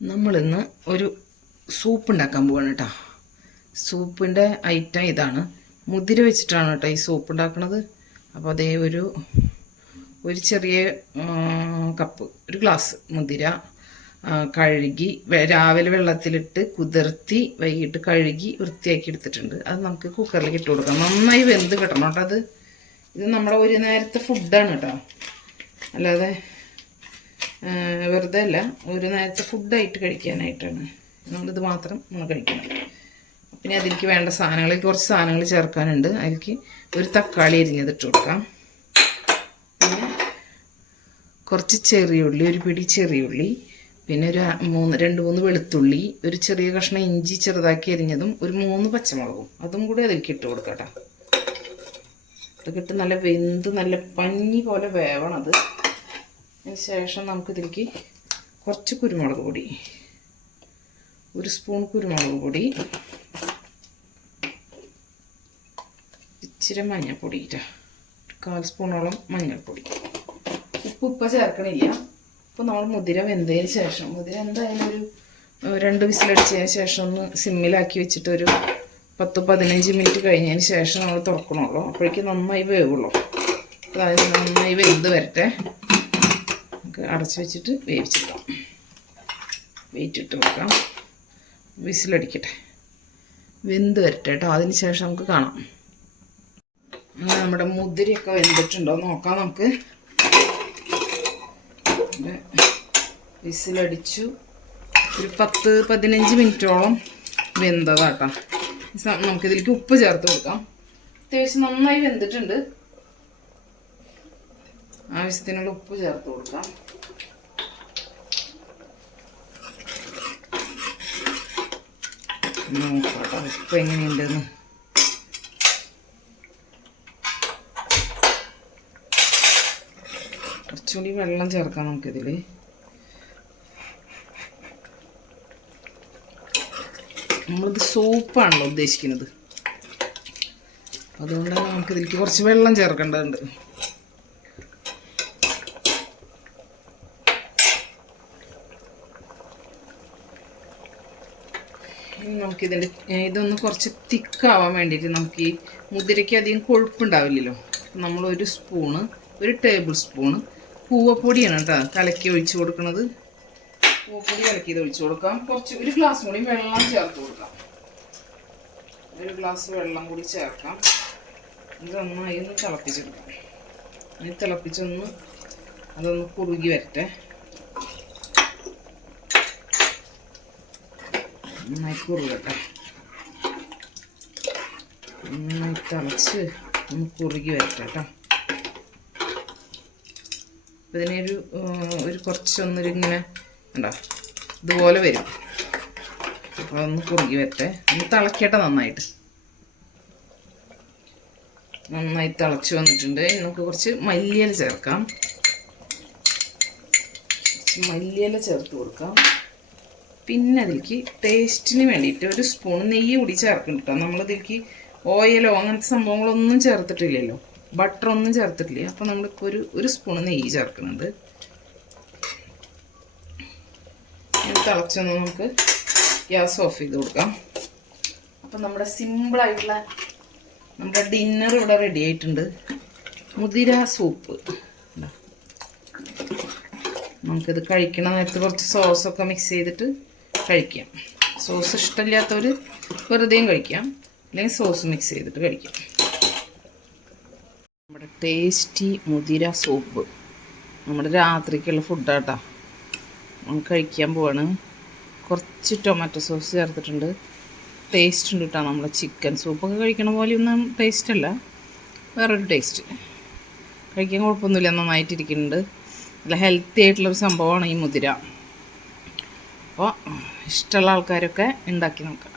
നമ്മളിന്ന് ഒരു സൂപ്പ് ഉണ്ടാക്കാൻ പോവാണ് കേട്ടോ. സൂപ്പിൻ്റെ ഐറ്റം ഇതാണ്. മുതിര വെച്ചിട്ടാണ് കേട്ടോ ഈ സൂപ്പ് ഉണ്ടാക്കുന്നത്. അപ്പോൾ അതേ ഒരു ചെറിയ കപ്പ്, ഒരു ഗ്ലാസ് മുതിര കഴുകി രാവിലെ വെള്ളത്തിലിട്ട് കുതിർത്തി വൈകിട്ട് കഴുകി വൃത്തിയാക്കി എടുത്തിട്ടുണ്ട്. അത് നമുക്ക് കുക്കറിലേക്ക് ഇട്ട് കൊടുക്കാം. നന്നായി വെന്ത് കിട്ടണം കേട്ടോ. ഇത് നമ്മുടെ ഒരു നേരത്തെ ഫുഡാണ് കേട്ടോ, അല്ലാതെ വെറുതെ അല്ല, ഒരു നേരത്തെ ഫുഡായിട്ട് കഴിക്കാനായിട്ടാണ് നമ്മളിത് മാത്രം നമ്മൾ കഴിക്കണം. പിന്നെ അതിലേക്ക് വേണ്ട സാധനങ്ങൾ, കുറച്ച് സാധനങ്ങൾ ചേർക്കാനുണ്ട്. അതിലേക്ക് ഒരു തക്കാളി അരിഞ്ഞതിട്ട് കൊടുക്കാം. പിന്നെ കുറച്ച് ചെറിയുള്ളി, ഒരു പിടി ചെറിയുള്ളി, പിന്നെ ഒരു 2-3 വെളുത്തുള്ളി, ഒരു ചെറിയ കഷ്ണം ഇഞ്ചി ചെറുതാക്കി അരിഞ്ഞതും, ഒരു 3 പച്ചമുളകും അതും കൂടി അതിലേക്ക് ഇട്ട് കൊടുക്കാം കേട്ടോ. ഇതൊക്കെ ഇട്ട് നല്ല വെന്ത് നല്ല പഞ്ഞി പോലെ വേവണത്. അതിന് ശേഷം നമുക്കിതിലേക്ക് കുറച്ച് കുരുമുളക് പൊടി, 1 സ്പൂൺ കുരുമുളക് പൊടി, ഇച്ചിരി മഞ്ഞൾപ്പൊടി, 1/4 സ്പൂണോളം മഞ്ഞൾപ്പൊടി. ഉപ്പ് ചേർക്കണില്ല. അപ്പോൾ നമ്മൾ മുതിര വെന്തതിന് ശേഷം, മുതിര എന്തായാലും ഒരു 2 വിസിലടിച്ചതിന് ശേഷം ഒന്ന് സിമ്മിലാക്കി വെച്ചിട്ട് ഒരു 10-15 മിനിറ്റ് കഴിഞ്ഞതിന് ശേഷം നമ്മൾ തുറക്കണുള്ളൂ. അപ്പോഴേക്കും നന്നായി വേവുള്ളൂ. അതായത് നന്നായി വെന്ത് വരട്ടെ. അടച്ച് വെച്ചിട്ട് വേവിച്ചെടുക്കാം. വെയിറ്റ് ഇട്ട് വെക്കാം, വിസിലടിക്കട്ടെ, വെന്ത് വരട്ടെ കേട്ടോ. അതിന് ശേഷം നമുക്ക് കാണാം. അങ്ങനെ നമ്മുടെ മുതിരയൊക്കെ വെന്തിട്ടുണ്ടോ നോക്കാം നമുക്ക്. വിസിലടിച്ചു, ഒരു 10-15 മിനിറ്റോളം വെന്തതാട്ടോ. നമുക്കിതിലേക്ക് ഉപ്പ് ചേർത്ത് കൊടുക്കാം. അത്യാവശ്യം നന്നായി വെന്തിട്ടുണ്ട്. ആവശ്യത്തിനുള്ള ഉപ്പ് ചേർത്ത് കൊടുക്കാം. നോക്കാട്ടോ ഉപ്പ് എങ്ങനെയുണ്ടെന്ന്. കുറച്ചുകൂടി വെള്ളം ചേർക്കാം നമുക്കിതിൽ. നമ്മളിത് സൂപ്പാണല്ലോ ഉദ്ദേശിക്കുന്നത്, അതുകൊണ്ട് തന്നെ നമുക്കിതിലേക്ക് കുറച്ച് വെള്ളം ചേർക്കേണ്ടതുണ്ട്. ഇതൊന്ന് കുറച്ച് തിക്കാവാൻ വേണ്ടിയിട്ട് നമുക്ക് ഈ മുതിരയ്ക്ക് അധികം കൊഴുപ്പുണ്ടാവില്ലല്ലോ. നമ്മൾ 1 ടേബിൾ സ്പൂണ് കൂവപ്പൊടിയാണ് കേട്ടോ കലക്കി ഒഴിച്ചു കൊടുക്കുന്നത്. കൂവപ്പൊടി കലക്കിയത് ഒഴിച്ചു കൊടുക്കാം. ഒരു ഗ്ലാസ് കൂടി വെള്ളം ചേർത്ത് കൊടുക്കാം. 1 ഗ്ലാസ് വെള്ളം കൂടി ചേർക്കാം. ഇത് നന്നായി ഒന്ന് തിളപ്പിച്ചെടുക്കാം. അത് തിളപ്പിച്ചൊന്ന് അതൊന്ന് കുറുകി വരട്ടെ. നന്നായി കുറുകട്ടെ. നന്നായി തിളച്ച് ഒന്ന് കുറുകി വരട്ടെ കേട്ടോ. ഇതിനൊരു കുറച്ചൊന്നിങ്ങനെ ഉണ്ടോ ഇതുപോലെ വരും. അപ്പോൾ ഒന്ന് കുറുകി വരട്ടെ, ഒന്ന് തിളക്കട്ടെ നന്നായിട്ട്. നന്നായി തിളച്ച് വന്നിട്ടുണ്ട്. നമുക്ക് കുറച്ച് മല്ലിയില ചേർക്കാം. മല്ലിയില ചേർത്ത് കൊടുക്കാം. പിന്നെ അതിലേക്ക് ടേസ്റ്റിന് വേണ്ടിയിട്ട് 1 സ്പൂൺ നെയ്യ് കൂടി ചേർക്കുന്നുണ്ട് കേട്ടോ. നമ്മളിതിലേക്ക് ഓയിലോ അങ്ങനത്തെ സംഭവങ്ങളൊന്നും ചേർത്തിട്ടില്ലല്ലോ, ബട്ടറൊന്നും ചേർത്തിട്ടില്ല. അപ്പോൾ നമ്മളിപ്പോൾ ഒരു സ്പൂൺ നെയ്യ് ചേർക്കുന്നുണ്ട്. ഇത് തിളച്ചൊന്ന് നമുക്ക് ഗ്യാസ് ഓഫ് ചെയ്ത് കൊടുക്കാം. അപ്പം നമ്മുടെ സിമ്പിളായിട്ടുള്ള നമ്മുടെ ഡിന്നർ ഇവിടെ റെഡി ആയിട്ടുണ്ട്. മുതിര സൂപ്പ്. നമുക്കിത് കഴിക്കണ നേരത്ത് കുറച്ച് സോസൊക്കെ മിക്സ് ചെയ്തിട്ട് കഴിക്കാം. സോസ് ഇഷ്ടമില്ലാത്തവർ വെറുതെയും കഴിക്കാം, അല്ലെങ്കിൽ സോസ് മിക്സ് ചെയ്തിട്ട് കഴിക്കാം. നമ്മുടെ ടേസ്റ്റി മുതിര സൂപ്പ് നമ്മുടെ രാത്രിക്കുള്ള ഫുഡാട്ടോ. നമ്മൾ കഴിക്കാൻ പോവാണ്. കുറച്ച് ടൊമാറ്റോ സോസ് ചേർത്തിട്ടുണ്ട്. ടേസ്റ്റ് ഉണ്ട് കേട്ടോ. നമ്മളെ ചിക്കൻ സൂപ്പൊക്കെ കഴിക്കണ പോലെയൊന്നും ടേസ്റ്റ് അല്ല, വേറൊരു ടേസ്റ്റ്. കഴിക്കാൻ കുഴപ്പമൊന്നുമില്ല, നന്നായിട്ടിരിക്കുന്നുണ്ട്. നല്ല ഹെൽത്തി ആയിട്ടുള്ളൊരു സംഭവമാണ് ഈ മുതിര. അപ്പോൾ ഇഷ്ടമുള്ള ആൾക്കാരൊക്കെ ഉണ്ടാക്കി നോക്കാം.